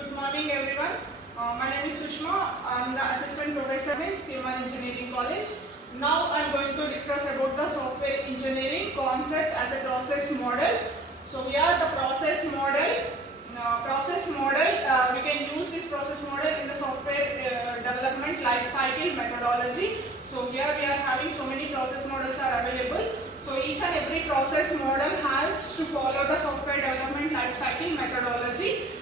Good morning everyone. My name is Sushma. I am the assistant professor in CMR Engineering College. Now I am going to discuss about the software engineering concept as a process model. So here the process model. We can use this process model in the software development life cycle methodology. So here we are having so many process models are available. So each and every process model has to follow the software development life cycle methodology.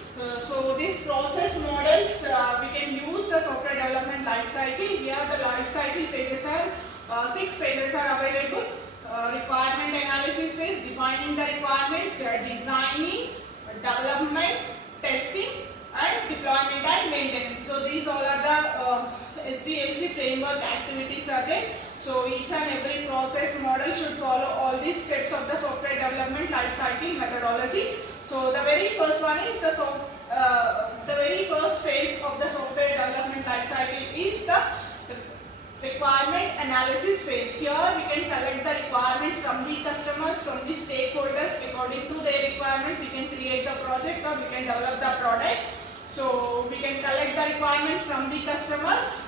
So these process models we can use the software development life cycle. Here the life cycle phases are 6 phases are available. Requirement analysis phase, defining the requirements, designing, development, testing and deployment and maintenance. So these all are the SDLC framework activities are there. So each and every process model should follow all these steps of the software development life cycle methodology. So the very first one is the very first phase of the software development life cycle is the requirement analysis phase. Here we can collect the requirements from the customers, from the stakeholders. According to their requirements, we can create the project or we can develop the product. So we can collect the requirements from the customers.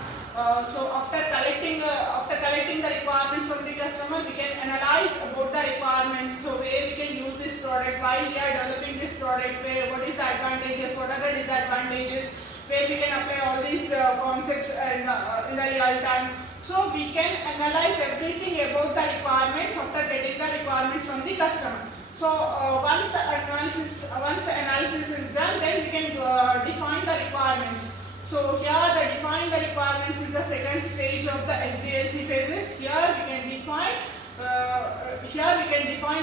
So after collecting the requirements from the customer, we can analyze about the requirements. So where we can use this product, why we are developing this product, what is the advantages, what are the disadvantages, where we can apply all these concepts in the real time. So we can analyze everything about the requirements after getting the requirements from the customer. So once the analysis is done, then we can define the requirements. So here the define the requirements is the second stage of the SDLC phases. Here we can define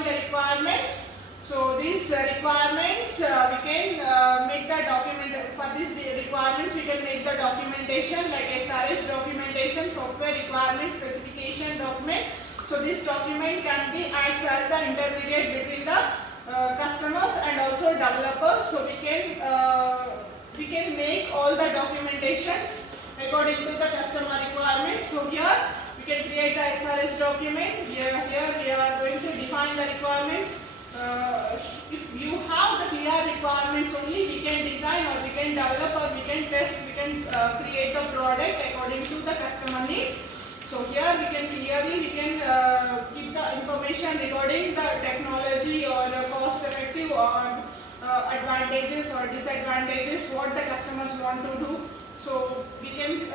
the requirements. So these requirements we can make the document. For these requirements we can make the documentation like SRS documentation, software requirement specification document. So this document can be acts as the intermediate between the customers and also developers. So we can make all the documentations according to the customer requirements. So here we can create the SRS document. Here we are going to define the requirements. If you have the clear requirements only, we can design or we can develop or we can test, we can create the product according to the customer needs. So here we can clearly give the information regarding the technology or the cost effective or advantages or disadvantages what the customers want to do. So we can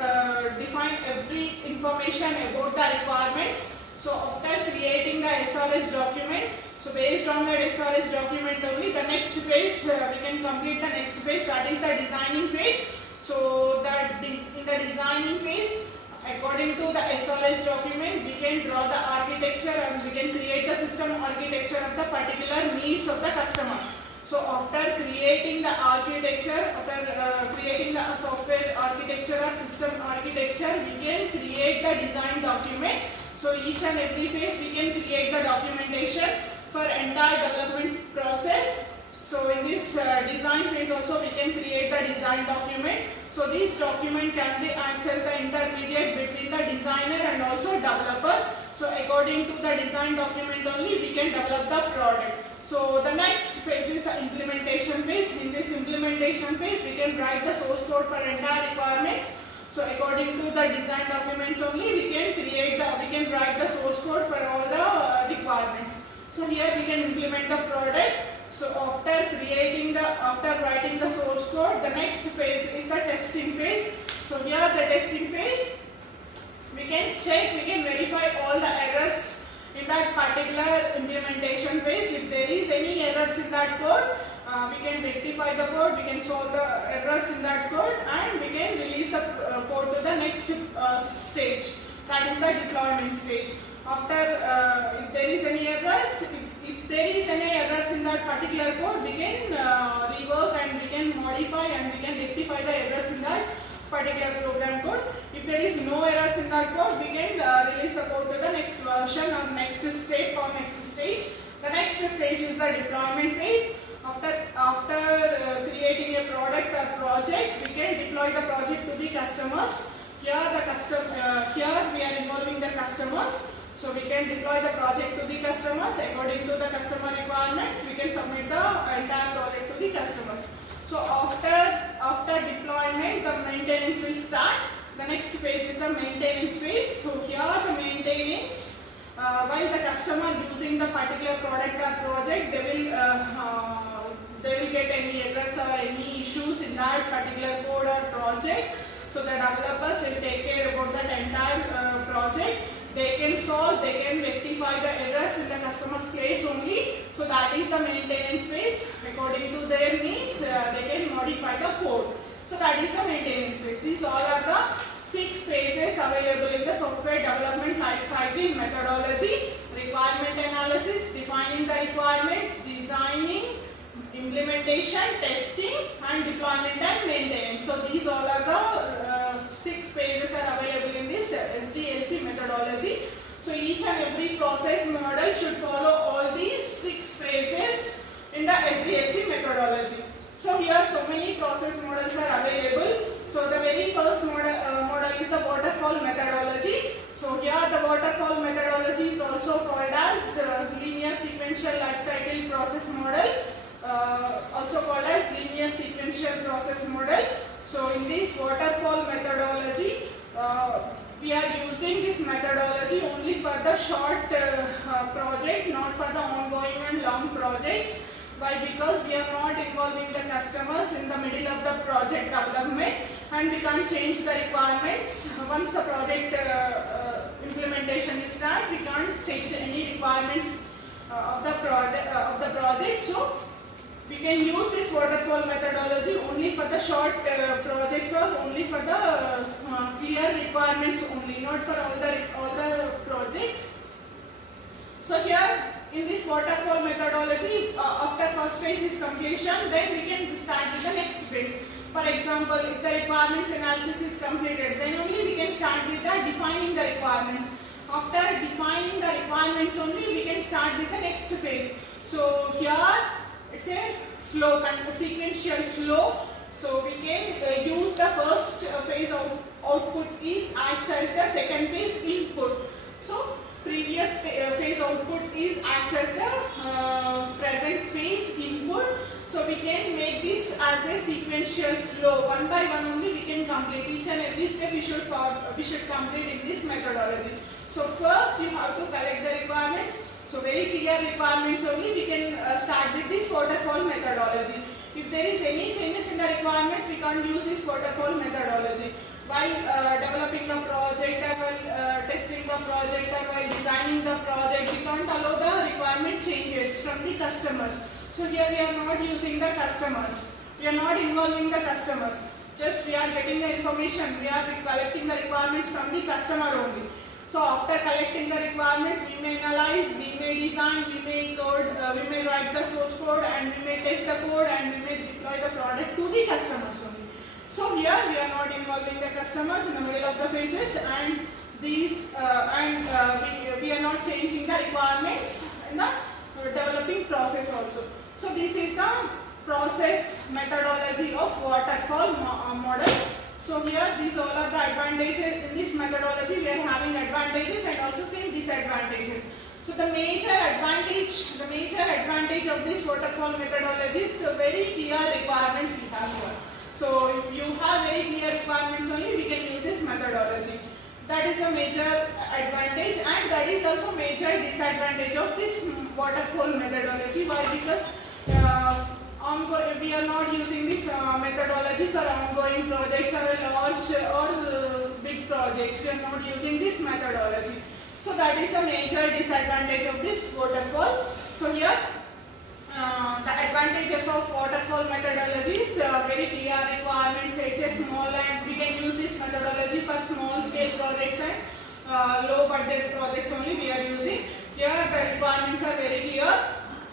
define every information about the requirements. So after creating the SRS document, so based on that SRS document only, the next phase we can complete the next phase, that is the designing phase. So that in the designing phase, according to the SRS document, we can draw the architecture and we can create the system architecture of the particular needs of the customer. So after creating the architecture, after creating the software architecture or system architecture, we can create the design document. So each and every phase we can create the documentation for entire development process. So in this design phase also we can create the design document. So this document can be acts as the intermediate between the designer and also developer. So according to the design document only we can develop the product. So the next phase is the implementation phase. In this implementation phase we can write the source code for entire requirements. So according to the design documents only we can write the source code for all the requirements. So here we can implement the product. So after writing the source code, the next phase is the testing phase. So here the testing phase, we can verify all the errors in that particular implementation phase. If there is any errors in that code, we can rectify the code, we can solve the errors in that code and we can release the code to the next stage, that is the deployment stage. After if there is any errors, if there is any errors in that particular code, we can rework and we can modify and we can rectify the errors in that particular program code. If there is no errors in that code, we can release the code to the next version or next step or next stage. The next stage is the deployment phase. After creating a product or project, we can deploy the project to the customers. Here we are involving the customers. So we can deploy the project to the customers according to the customer requirements. We can submit the entire project to the customers. So after will start. The next phase is the maintenance phase. So here the maintenance, while the customer using the particular product or project, they will get any errors or any issues in that particular code or project. So the developers will take care about that entire project. They can solve, they can rectify the errors in the customer's place only. So that is the maintenance phase. According to their needs, they can modify the code. So that is the maintenance phase. These all are the 6 phases available in the software development life cycle methodology: requirement analysis, defining the requirements, designing, implementation, testing, and deployment and maintenance. So these all are the 6 phases are available in this SDLC methodology. So each and every process model should follow all these 6 phases in the SDLC methodology. So here so many process models are available. So the very first model is the waterfall methodology. So here the waterfall methodology is also called as linear sequential lifecycle process model. Also called as linear sequential process model. So in this waterfall methodology, we are using this methodology only for the short project, not for the ongoing and long projects. Why? Because we are not involving the customers in the middle of the project development, and we can't change the requirements. Once the project implementation is started, we can't change any requirements of the project. So we can use this waterfall methodology only for the short projects or only for the clear requirements only, not for all the projects. So here in this waterfall methodology, after first phase is completion, then we can start with the next phase. For example, if the requirements analysis is completed, then only we can start with the defining the requirements. After defining the requirements only, we can start with the next phase. So here it's a flow, sequential flow. So we can use the first phase of output is acts as the second phase input. So previous phase output is acts as the present phase input. So we can make this as a sequential flow. One by one only we can complete. Each and every step we should complete in this methodology. So first you have to collect the requirements. So very clear requirements only we can start with this waterfall methodology. If there is any changes in the requirements, we can't use this waterfall methodology. While developing the project or while testing the project or while designing the project, we can't allow the requirement changes from the customers. So here we are not using the customers. We are not involving the customers. Just we are getting the information. We are collecting the requirements from the customer only. So after collecting the requirements, we may analyze, we may design, we may code, we may write the source code, and we may test the code, and we may deploy the product to the customers only. So here we are not involving the customers in the middle of the phases, and we are not changing the requirements in the developing process also. So this is the process methodology of waterfall model. So here these all are the advantages in this methodology. We are having advantages and also same disadvantages. So the major advantage of this waterfall methodology is the very clear requirements we have here. So if you have very clear requirements only, we can use this methodology. That is a major advantage, and that is also major disadvantage of this waterfall methodology. Why? Because we are not using this methodology for ongoing projects or large or big projects. We are not using this methodology. So that is the major disadvantage of this waterfall. So here the advantages of waterfall methodology is very clear requirements. It's a small, and we can use this methodology for small scale projects and low budget projects only we are using. Here the requirements are very clear.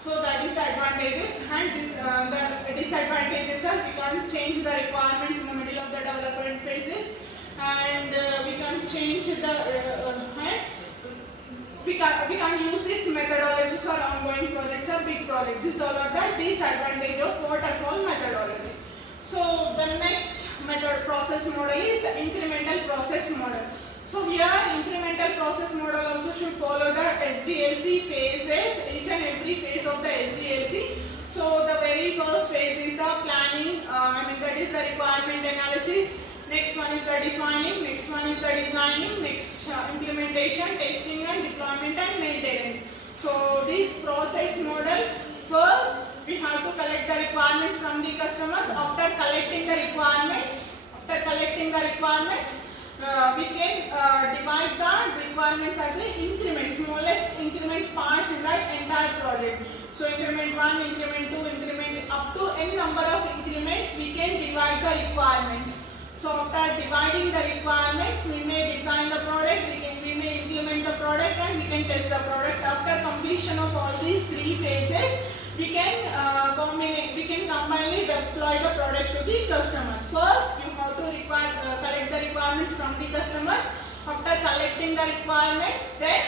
So that is the advantages, and the disadvantages are we can't change the requirements in the middle of the development phases, and we can't change we can't use this methodology for ongoing projects or big projects. These all are the disadvantage of waterfall methodology. So the next process model is the incremental process model. So here incremental process model also should follow the SDLC phases, each and every phase of the SDLC. So the very first phase is the planning, that is the requirement analysis. next one is the defining, next one is the designing, next implementation, testing and deployment and maintenance. So this process model, first we have to collect the requirements from the customers. After collecting the requirements, we can divide the requirements as a increment, smallest increments parts in that entire project. So increment 1, increment 2, increment up to n number of increments we can divide the requirements. So after dividing the requirements, we may design the product, we may implement the product and we can test the product. After completion of all these three phases, we can combinedly deploy the product to the customers. First, you have to collect the requirements from the customers. After collecting the requirements, then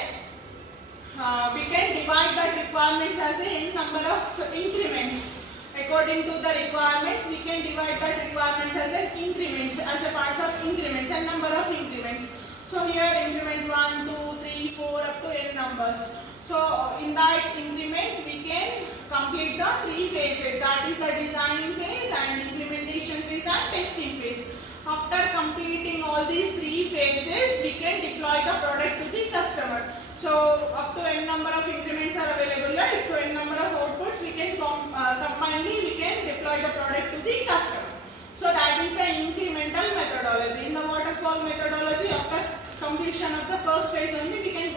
we can divide the requirements as a n number of increments. According to the requirements, we can divide the requirements as an increments, as a parts of increments and number of increments. So here increment 1, 2, 3, 4 up to n numbers. So in that increments we can complete the three phases, that is the designing phase and implementation phase and testing phase. After completing all these three phases, we can deploy the product to the customer. So up to n number of increments are available, right? So n number of outputs we can combinedly we can deploy the product to the customer. So that is the incremental methodology. In the waterfall methodology, after completion of the first phase only we can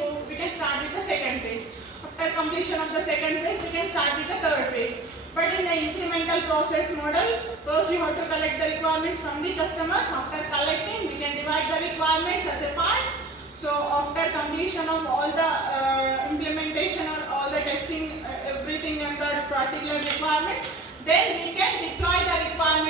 start with the second phase. After completion of the second phase, we can start with the third phase. But in the incremental process model, first you have to collect the requirements from the customers. After collecting, we can divide the requirements as a parts. So after completion of all the implementation or all the testing, everything under particular requirements, then we can deploy the requirements